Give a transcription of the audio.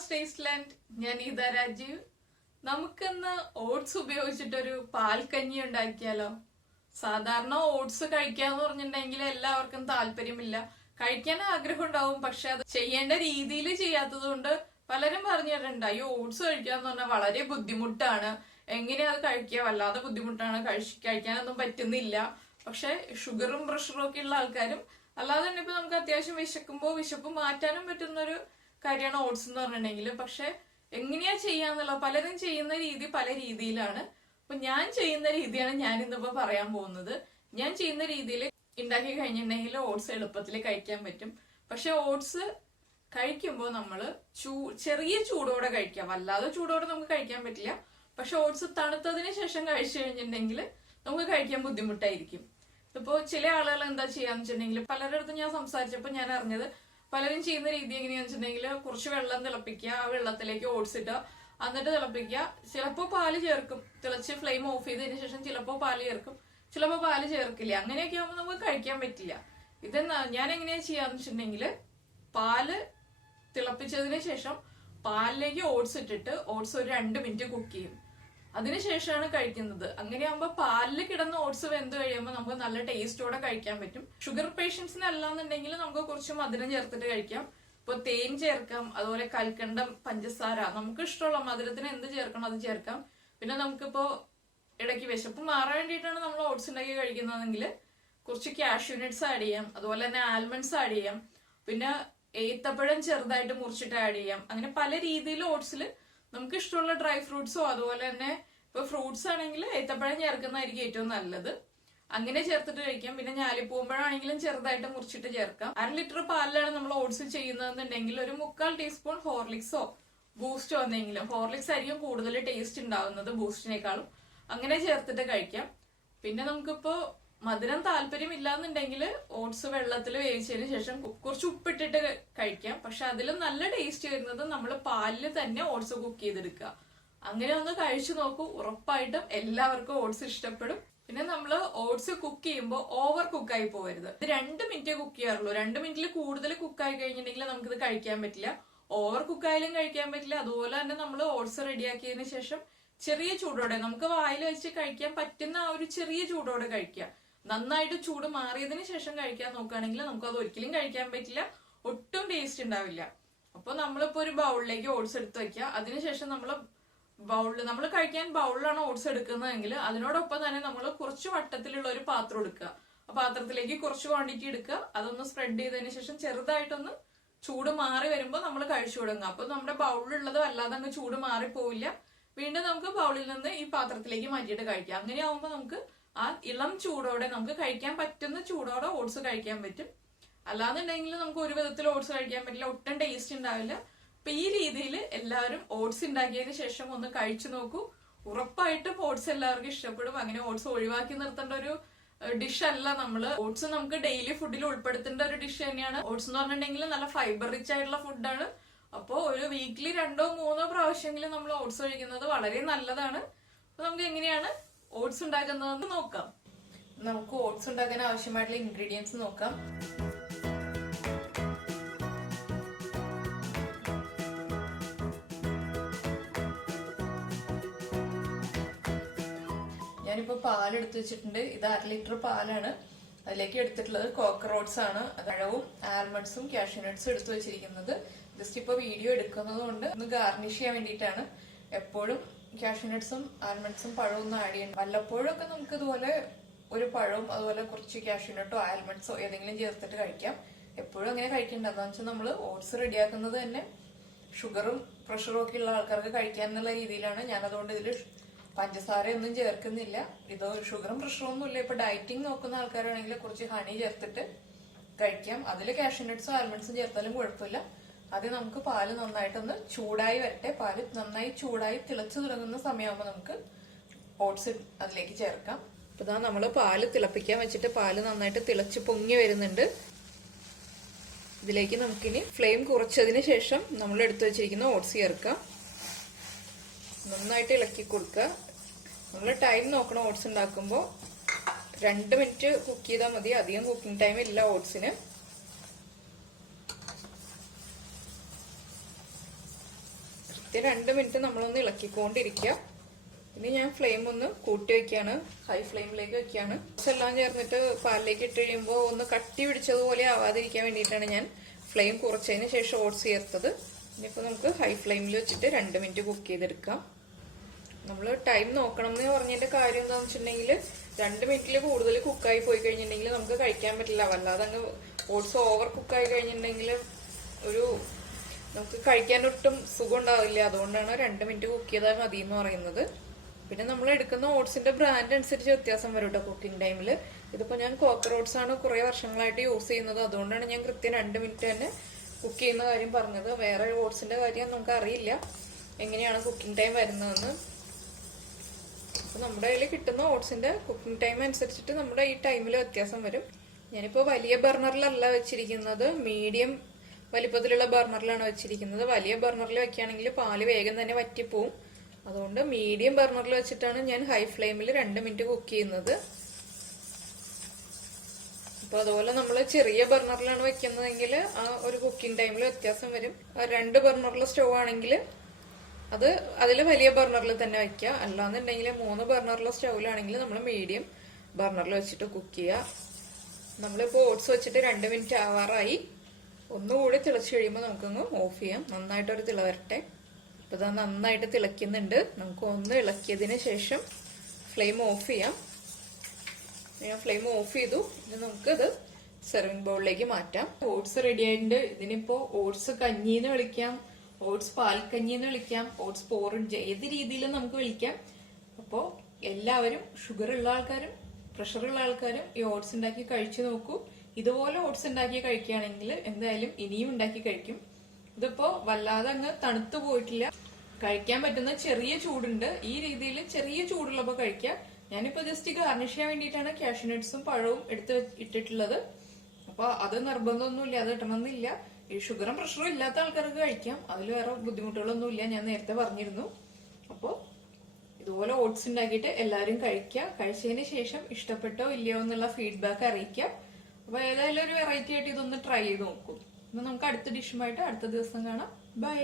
Fast taste land. ഞാൻ ഇതാ രാജീവ്. നമുക്കിന്ന് ഓട്സ് ഉപയോഗിച്ചിട്ടൊരു പാൽക്കഞ്ഞി ഉണ്ടാക്കിയാലോ? സാധാരണ ഓട്സ് കഴിക്കാന്ന് പറഞ്ഞിട്ടുണ്ടെങ്കിൽ എല്ലാവർക്കും താല്പര്യമില്ല, കഴിക്കാൻ ആഗ്രഹം ഉണ്ടാവും. പക്ഷെ അത് ചെയ്യേണ്ട രീതിയിൽ ചെയ്യാത്തത് കൊണ്ട് പലരും പറഞ്ഞിട്ടുണ്ട്, ഈ ഓട്സ് കഴിക്കാന്ന് പറഞ്ഞാൽ വളരെ ബുദ്ധിമുട്ടാണ്, എങ്ങനെയാ അത് കഴിക്കുക, വല്ലാതെ ബുദ്ധിമുട്ടാണ്, കഴിക്കാനൊന്നും പറ്റുന്നില്ല. പക്ഷെ ഷുഗറും പ്രഷറും ഒക്കെ ഉള്ള ആൾക്കാരും അല്ലാതെ തന്നെ ഇപ്പൊ നമുക്ക് അത്യാവശ്യം വിശക്കുമ്പോൾ വിശപ്പ് മാറ്റാനും പറ്റുന്ന ഒരു കാര്യമാണ് ഓട്സ് എന്ന് പറഞ്ഞിട്ടുണ്ടെങ്കിൽ. പക്ഷെ എങ്ങനെയാ ചെയ്യാന്നുള്ള പലരും ചെയ്യുന്ന രീതി പല രീതിയിലാണ്. അപ്പൊ ഞാൻ ചെയ്യുന്ന രീതിയാണ് ഞാൻ ഇന്നിപ്പോ പറയാൻ പോകുന്നത്. ഞാൻ ചെയ്യുന്ന രീതിയിൽ ഉണ്ടാക്കി കഴിഞ്ഞിട്ടുണ്ടെങ്കിൽ ഓട്സ് എളുപ്പത്തിൽ കഴിക്കാൻ പറ്റും. പക്ഷെ ഓട്സ് കഴിക്കുമ്പോൾ നമ്മള് ചെറിയ ചൂടോടെ കഴിക്കാം, വല്ലാതെ ചൂടോടെ നമുക്ക് കഴിക്കാൻ പറ്റില്ല. പക്ഷെ ഓട്സ് തണുത്തതിന് ശേഷം കഴിച്ചു കഴിഞ്ഞിട്ടുണ്ടെങ്കിൽ നമുക്ക് കഴിക്കാൻ ബുദ്ധിമുട്ടായിരിക്കും. ഇപ്പോ ചില ആളുകൾ എന്താ ചെയ്യാന്ന് വെച്ചിട്ടുണ്ടെങ്കിൽ, പലരുടെ അടുത്ത് ഞാൻ സംസാരിച്ചപ്പോ ഞാൻ അറിഞ്ഞത് പലരും ചെയ്യുന്ന രീതി എങ്ങനെയാന്ന് വെച്ചിട്ടുണ്ടെങ്കിൽ, കുറച്ച് വെള്ളം തിളപ്പിക്കുക, ആ വെള്ളത്തിലേക്ക് ഓട്സ് ഇട്ടുക, എന്നിട്ട് തിളപ്പിക്കുക. ചിലപ്പോ പാല് ചേർക്കും, തിളച്ച് ഫ്ലെയിം ഓഫ് ചെയ്തതിന് ശേഷം ചിലപ്പോ പാല് ചേർക്കും, ചിലപ്പോ പാല് ചേർക്കില്ല. അങ്ങനെയൊക്കെ ആകുമ്പോൾ നമുക്ക് കഴിക്കാൻ പറ്റില്ല. ഇതെന്നാ ഞാൻ എങ്ങനെയാ ചെയ്യാന്ന് വെച്ചിട്ടുണ്ടെങ്കിൽ, പാല് തിളപ്പിച്ചതിന് ശേഷം പാലിലേക്ക് ഓട്സ് ഇട്ടിട്ട് ഓട്സ് ഒരു 2 മിനിറ്റ് കുക്ക് ചെയ്യും, അതിനുശേഷമാണ് കഴിക്കുന്നത്. അങ്ങനെയാകുമ്പോ പാലിൽ കിടന്ന് ഓട്സ് വെന്ത് കഴിയുമ്പോൾ നമുക്ക് നല്ല ടേസ്റ്റോടെ കഴിക്കാൻ പറ്റും. ഷുഗർ പേഷ്യൻസിന് അല്ലാന്നുണ്ടെങ്കിൽ നമുക്ക് കുറച്ച് മധുരം ചേർത്തിട്ട് കഴിക്കാം. ഇപ്പൊ തേൻ ചേർക്കാം, അതുപോലെ കൽക്കണ്ടം, പഞ്ചസാര, നമുക്ക് ഇഷ്ടമുള്ള മധുരത്തിന് എന്ത് ചേർക്കണം അത് ചേർക്കാം. പിന്നെ നമുക്കിപ്പോ ഇടയ്ക്ക് വിശപ്പ് മാറാൻ വേണ്ടിയിട്ടാണ് നമ്മൾ ഓട്സ് ഉണ്ടാക്കി കഴിക്കുന്നതെങ്കിൽ കുറച്ച് കാഷ്യൂ നട്ട്സ് ആഡ് ചെയ്യാം, അതുപോലെ തന്നെ ആൽമണ്ട്സ് ആഡ് ചെയ്യാം, പിന്നെ ഏത്തപ്പഴം ചെറുതായിട്ട് മുറിച്ചിട്ട് ആഡ് ചെയ്യാം. അങ്ങനെ പല രീതിയിൽ ഓട്സിൽ നമുക്ക് ഇഷ്ടമുള്ള ഡ്രൈ ഫ്രൂട്ട്സോ, അതുപോലെ തന്നെ ഇപ്പൊ ഫ്രൂട്ട്സ് ആണെങ്കിൽ ഏത്തപ്പഴം ചേർക്കുന്നതായിരിക്കും ഏറ്റവും നല്ലത്. അങ്ങനെ ചേർത്തിട്ട് കഴിക്കാം. പിന്നെ ഞാലിപ്പൂമ്പഴാണെങ്കിലും ചെറുതായിട്ട് മുറിച്ചിട്ട് ചേർക്കാം. 1/2 ലിറ്റർ പാലിലാണ് നമ്മൾ ഓട്സ് ചെയ്യുന്നതെന്നുണ്ടെങ്കിൽ ഒരു 3/4 ടീസ്പൂൺ ഹോർലിക്സോ ബൂസ്റ്റോ എന്തെങ്കിലും, ഹോർലിക്സ് ആയിരിക്കും കൂടുതൽ ടേസ്റ്റ് ഉണ്ടാവുന്നത് ബൂസ്റ്റിനേക്കാളും. അങ്ങനെ ചേർത്തിട്ട് കഴിക്കാം. പിന്നെ നമുക്കിപ്പോ മധുരം താല്പര്യം ഇല്ലാന്നുണ്ടെങ്കിൽ ഓട്സ് വെള്ളത്തിൽ വേവിച്ചതിന് ശേഷം കുറച്ച് ഉപ്പിട്ടിട്ട് കഴിക്കാം. പക്ഷെ അതിലും നല്ല ടേസ്റ്റ് വരുന്നത് നമ്മൾ പാലിൽ തന്നെ ഓട്സ് കുക്ക് ചെയ്തെടുക്കുക. അങ്ങനെ ഒന്ന് കഴിച്ചു നോക്കൂ, ഉറപ്പായിട്ടും എല്ലാവർക്കും ഓട്സ് ഇഷ്ടപ്പെടും. പിന്നെ നമ്മൾ ഓട്സ് കുക്ക് ചെയ്യുമ്പോൾ ഓവർ കുക്കായി പോകരുത്. ഇത് 2 മിനിറ്റ് കുക്ക് ചെയ്യാറുള്ളൂ. 2 മിനിറ്റിൽ കൂടുതൽ കുക്കായി കഴിഞ്ഞിട്ടുണ്ടെങ്കിൽ നമുക്കിത് കഴിക്കാൻ പറ്റില്ല. ഓവർ കുക്കായാലും കഴിക്കാൻ പറ്റില്ല. അതുപോലെ തന്നെ നമ്മൾ ഓട്സ് റെഡിയാക്കിയതിനു ശേഷം ചെറിയ ചൂടോടെ നമുക്ക് വായിൽ വെച്ച് കഴിക്കാൻ പറ്റുന്ന ആ ഒരു ചെറിയ ചൂടോടെ കഴിക്കുക. നന്നായിട്ട് ചൂട് മാറിയതിന് ശേഷം കഴിക്കാൻ നോക്കുകയാണെങ്കിൽ നമുക്ക് അത് ഒരിക്കലും കഴിക്കാൻ പറ്റില്ല, ഒട്ടും ടേസ്റ്റ് ഉണ്ടാവില്ല. അപ്പൊ നമ്മളിപ്പോ ഒരു ബൗളിലേക്ക് ഓട്സ് എടുത്ത് വെക്കുക. അതിനുശേഷം നമ്മൾ കഴിക്കാൻ ബൗളിലാണ് ഓട്സ് എടുക്കുന്നതെങ്കിൽ അതിനോടൊപ്പം തന്നെ നമ്മൾ കുറച്ച് വട്ടത്തിലുള്ള ഒരു പാത്രം എടുക്കുക. ആ പാത്രത്തിലേക്ക് കുറച്ച് ക്വാണ്ടിറ്റി എടുക്കുക, അതൊന്ന് സ്പ്രെഡ് ചെയ്തതിന് ശേഷം ചെറുതായിട്ടൊന്ന് ചൂട് മാറി വരുമ്പോൾ നമ്മൾ കഴിച്ചു തുടങ്ങുക. അപ്പൊ നമ്മുടെ ബൗളിലുള്ളത് വല്ലാതെ അങ്ങ് ചൂട് മാറിപ്പോവില്ല. വീണ്ടും നമുക്ക് ബൗളിൽ നിന്ന് ഈ പാത്രത്തിലേക്ക് മാറ്റിയിട്ട് കഴിക്കാം. അങ്ങനെയാവുമ്പോൾ നമുക്ക് ആ ഇളം ചൂടോടെ നമുക്ക് കഴിക്കാൻ പറ്റുന്ന ചൂടോടെ ഓട്സ് കഴിക്കാൻ പറ്റും. അല്ലാന്നുണ്ടെങ്കിൽ നമുക്ക് ഒരു വിധത്തിൽ ഓട്സ് കഴിക്കാൻ പറ്റില്ല, ഒട്ടും ടേസ്റ്റ് ഉണ്ടാവില്ല. അപ്പൊ ഈ രീതിയിൽ എല്ലാവരും ഓട്സ് ഉണ്ടാക്കിയതിന് ശേഷം ഒന്ന് കഴിച്ചു നോക്കൂ, ഉറപ്പായിട്ടും ഓട്സ് എല്ലാവർക്കും ഇഷ്ടപ്പെടും. അങ്ങനെ ഓട്സ് ഒഴിവാക്കി നിർത്തേണ്ട ഒരു ഡിഷ് അല്ല നമ്മള്. ഓട്സ് നമുക്ക് ഡെയിലി ഫുഡിൽ ഉൾപ്പെടുത്തേണ്ട ഒരു ഡിഷ് തന്നെയാണ്. ഓട്സ് എന്ന് പറഞ്ഞിട്ടുണ്ടെങ്കിൽ നല്ല ഫൈബർ റിച്ച് ആയിട്ടുള്ള ഫുഡാണ്. അപ്പോ ഒരു വീക്കിലി 2-3 പ്രാവശ്യമെങ്കിലും നമ്മൾ ഓട്സ് കഴിക്കുന്നത് വളരെ നല്ലതാണ്. അപ്പൊ നമുക്ക് എങ്ങനെയാണ് ഓട്സ് ഉണ്ടാക്കുന്നതെന്ന് നോക്കാം. നമുക്ക് ഓട്സ് ഉണ്ടാക്കാൻ ആവശ്യമായിട്ടുള്ള ഇൻഗ്രീഡിയൻസ് നോക്കാം. ഞാനിപ്പോ പാലെടുത്ത് വെച്ചിട്ടുണ്ട്. ഇത് 1/2 ലിറ്റർ പാലാണ്. അതിലേക്ക് എടുത്തിട്ടുള്ളത് കോക്കർ ഓട്സ് ആണ്. പഴവും ആൽമണ്ട്സും കാഷ്യൂ നട്ട്സും എടുത്തു വെച്ചിരിക്കുന്നത്. ജസ്റ്റ് ഇപ്പൊ വീഡിയോ എടുക്കുന്നത് കൊണ്ട് ഒന്ന് ഗാർണിഷ് ചെയ്യാൻ വേണ്ടിയിട്ടാണ്. എപ്പോഴും കാഷ്യൂ നട്ട്സും ആൽമണ്ട്സും പഴവും ഒന്നും ആഡ് ചെയ്യണം. വല്ലപ്പോഴും ഒക്കെ നമുക്ക് ഇതുപോലെ ഒരു പഴവും അതുപോലെ കുറച്ച് കാഷ്യൂ നട്ടോ ആൽമണ്ട്സോ ഏതെങ്കിലും ചേർത്തിട്ട് കഴിക്കാം. എപ്പോഴും അങ്ങനെ കഴിക്കേണ്ട. എന്താണെന്ന് വെച്ചാൽ നമ്മൾ ഓട്സ് റെഡിയാക്കുന്നത് തന്നെ ഷുഗറും പ്രഷറും ഒക്കെ ഉള്ള ആൾക്കാർക്ക് കഴിക്കാൻ എന്നുള്ള രീതിയിലാണ്. ഞാൻ അതുകൊണ്ട് ഇതിൽ പഞ്ചസാരയൊന്നും ചേർക്കുന്നില്ല. ഇത് ഷുഗറും പ്രഷറും ഒന്നും ഇല്ല. ഇപ്പൊ ഡയറ്റിംഗ് നോക്കുന്ന ആൾക്കാരാണെങ്കിൽ കുറച്ച് ഹണി ചേർത്തിട്ട് കഴിക്കാം. അതിൽ കാഷ്യൂ നട്ട്സും ആൽമണ്ട്സും ചേർത്താലും കുഴപ്പമില്ല. ആദ്യം നമുക്ക് പാല് നന്നായിട്ടൊന്ന് ചൂടായി വരട്ടെ. പാല് നന്നായി ചൂടായി തിളച്ചു തുടങ്ങുന്ന സമയമാകുമ്പോൾ നമുക്ക് ഓട്സ് അതിലേക്ക് ചേർക്കാം. അപ്പൊ ഇതാ നമ്മള് പാല് തിളപ്പിക്കാൻ വെച്ചിട്ട് പാല് നന്നായിട്ട് തിളച്ച് പൊങ്ങി വരുന്നുണ്ട്. ഇതിലേക്ക് നമുക്കിനി ഫ്ലെയിം കുറച്ചതിന് ശേഷം നമ്മൾ എടുത്തു വെച്ചിരിക്കുന്ന ഓട്സ് ചേർക്കാം. നന്നായിട്ട് ഇളക്കി കൊടുക്കുക. നമ്മൾ ടൈം നോക്കണം. ഓട്സ് ഉണ്ടാക്കുമ്പോൾ 2 മിനിറ്റ് കുക്ക് ചെയ്താൽ മതി, അധികം കുക്കിംഗ് ടൈം ഇല്ല ഓട്സിന്. കൃത്യം 2 മിനിറ്റ് നമ്മളൊന്ന് ഇളക്കിക്കൊണ്ടിരിക്കുക. ഇനി ഞാൻ ഫ്ലെയിം ഒന്ന് കൂട്ടി വെക്കുകയാണ്, ഹൈ ഫ്ലെയിമിലേക്ക് വെക്കുകയാണ്. എല്ലാം ചേർന്നിട്ട് പാലിലേക്ക് ഇട്ട് കഴിയുമ്പോൾ ഒന്ന് കട്ടി പിടിച്ചതുപോലെ ആവാതിരിക്കാൻ വേണ്ടിയിട്ടാണ് ഞാൻ ഫ്ലെയിം കുറച്ചതിന് ശേഷം ഓട്സ് ചേർത്തത്. ഇനിയിപ്പോൾ നമുക്ക് ഹൈ ഫ്ലെയിമിൽ വെച്ചിട്ട് 2 മിനിറ്റ് കുക്ക് ചെയ്തെടുക്കാം. നമ്മൾ ടൈം നോക്കണം എന്ന് പറഞ്ഞതിന്റെ കാര്യം എന്താണെന്ന് വെച്ചിട്ടുണ്ടെങ്കിൽ 2 മിനിറ്റിൽ കൂടുതൽ കുക്കായി പോയി കഴിഞ്ഞിട്ടുണ്ടെങ്കിൽ നമുക്ക് കഴിക്കാൻ പറ്റില്ല. വല്ലാതെ അങ്ങ് ഓട്സ് ഓവർ കുക്കായി കഴിഞ്ഞിട്ടുണ്ടെങ്കിൽ നമുക്ക് കഴിക്കാൻ ഒട്ടും സുഖം ഉണ്ടാവില്ല. അതുകൊണ്ടാണ് 2 മിനിറ്റ് കുക്ക് ചെയ്താൽ മതി എന്ന് പറയുന്നത്. പിന്നെ നമ്മൾ എടുക്കുന്ന ഓട്സിന്റെ ബ്രാൻഡ് അനുസരിച്ച് വ്യത്യാസം വരും കേട്ടോ കുക്കിംഗ് ടൈമിൽ. ഇതിപ്പോൾ ഞാൻ കോക്കർ ഓട്സ് ആണ് കുറെ വർഷങ്ങളായിട്ട് യൂസ് ചെയ്യുന്നത്. അതുകൊണ്ടാണ് ഞാൻ കൃത്യം 2 മിനിറ്റ് തന്നെ കുക്ക് ചെയ്യുന്ന കാര്യം പറഞ്ഞത്. വേറെ ഓട്സിന്റെ കാര്യം നമുക്ക് അറിയില്ല എങ്ങനെയാണ് കുക്കിംഗ് ടൈം വരുന്നതെന്ന്. അപ്പൊ നമ്മുടെ കയ്യിൽ കിട്ടുന്ന ഓട്സിന്റെ കുക്കിംഗ് ടൈം അനുസരിച്ചിട്ട് നമ്മുടെ ഈ ടൈമിൽ വ്യത്യാസം വരും. ഞാനിപ്പോ വലിയ ബർണറിലല്ല വെച്ചിരിക്കുന്നത്, മീഡിയം വലിപ്പത്തിലുള്ള ബർണറിലാണ് വെച്ചിരിക്കുന്നത്. വലിയ ബർണറിൽ വെക്കുകയാണെങ്കിൽ പാല് വേഗം തന്നെ വറ്റിപ്പോവും. അതുകൊണ്ട് മീഡിയം ബർണറിൽ വെച്ചിട്ടാണ് ഞാൻ ഹൈ ഫ്ലെയിമിൽ 2 മിനിറ്റ് കുക്ക് ചെയ്യുന്നത്. അപ്പൊ അതുപോലെ നമ്മൾ ചെറിയ ബർണറിലാണ് വെക്കുന്നതെങ്കിൽ ആ ഒരു കുക്കിംഗ് ടൈമിൽ വ്യത്യാസം വരും. 2 ബർണറിലെ സ്റ്റവ് ആണെങ്കിൽ അതിൽ വലിയ ബർണറിൽ തന്നെ വെക്കുക. അല്ലാന്നുണ്ടെങ്കിൽ 3 ബർണറിലെ സ്റ്റൗവിലാണെങ്കിൽ നമ്മൾ മീഡിയം ബർണറിൽ വെച്ചിട്ട് കുക്ക് ചെയ്യുക. നമ്മളിപ്പോൾ ഓട്സ് വെച്ചിട്ട് 2 മിനിറ്റ് ആവാറായി. ഒന്നുകൂടി തിളച്ച് കഴിയുമ്പോൾ നമുക്കൊന്ന് ഓഫ് ചെയ്യാം. നന്നായിട്ടൊരു തിള വരട്ടെ. ഇപ്പൊ ഇത് നന്നായിട്ട് തിളയ്ക്കുന്നുണ്ട്. നമുക്ക് ഒന്ന് ഇളക്കിയതിന് ശേഷം ഫ്ലെയിം ഓഫ് ചെയ്യാം. ഞാൻ ഫ്ലെയിം ഓഫ് ചെയ്തു. ഇനി നമുക്കിത് സെർവിങ് ബൗളിലേക്ക് മാറ്റാം. ഓട്സ് റെഡി ആയിട്ടുണ്ട്. ഇതിനിപ്പോ ഓട്സ് കഞ്ഞിന്ന് വിളിക്കാം, ഓട്സ് പാൽക്കഞ്ഞിന്ന് വിളിക്കാം, ഓട്സ് പോറിഡ്ജ്, ഏത് രീതിയിലും നമുക്ക് വിളിക്കാം. അപ്പോൾ എല്ലാവരും ഷുഗർ ഉള്ള ആൾക്കാരും പ്രഷർ ഉള്ള ആൾക്കാരും ഈ ഓട്സ് ഉണ്ടാക്കി കഴിച്ചു നോക്കൂ. ഇതുപോലെ ഓട്സ് ഉണ്ടാക്കി കഴിക്കുകയാണെങ്കിൽ എന്തായാലും ഇനിയും ഉണ്ടാക്കി കഴിക്കും. ഇതിപ്പോ വല്ലാതെ അങ്ങ് തണുത്തു പോയിട്ടില്ല, കഴിക്കാൻ പറ്റുന്ന ചെറിയ ചൂടുണ്ട്. ഈ രീതിയിൽ ചെറിയ ചൂടുള്ളപ്പോ കഴിക്കാം. ഞാനിപ്പോ ജസ്റ്റ് ഗാർണിഷ് ചെയ്യാൻ വേണ്ടിയിട്ടാണ് കാഷ്യൂനട്ട്സും പഴവും ഇട്ടിട്ടുള്ളത്. അപ്പൊ അത് നിർബന്ധമൊന്നുമില്ല, അത് ഇടണമെന്നില്ല. ഈ ഷുഗറും പ്രഷറും ഇല്ലാത്ത ആൾക്കാർക്ക് കഴിക്കാം, അതിൽ വേറെ ബുദ്ധിമുട്ടുകളൊന്നുമില്ല, ഞാൻ നേരത്തെ പറഞ്ഞിരുന്നു. അപ്പോൾ ഇതുപോലെ ഓട്സ് ഉണ്ടാക്കിയിട്ട് എല്ലാവരും കഴിക്കുക. കഴിച്ചതിന് ശേഷം ഇഷ്ടപ്പെട്ടോ ഇല്ലയോ എന്നുള്ള ഫീഡ്ബാക്ക് അറിയിക്കുക. അപ്പൊ ഏതായാലും ഒരു വെറൈറ്റി ആയിട്ട് ഇതൊന്ന് ട്രൈ ചെയ്ത് നോക്കും. നമുക്ക് അടുത്ത ഡിഷുമായിട്ട് അടുത്ത ദിവസം കാണാം. ബൈ.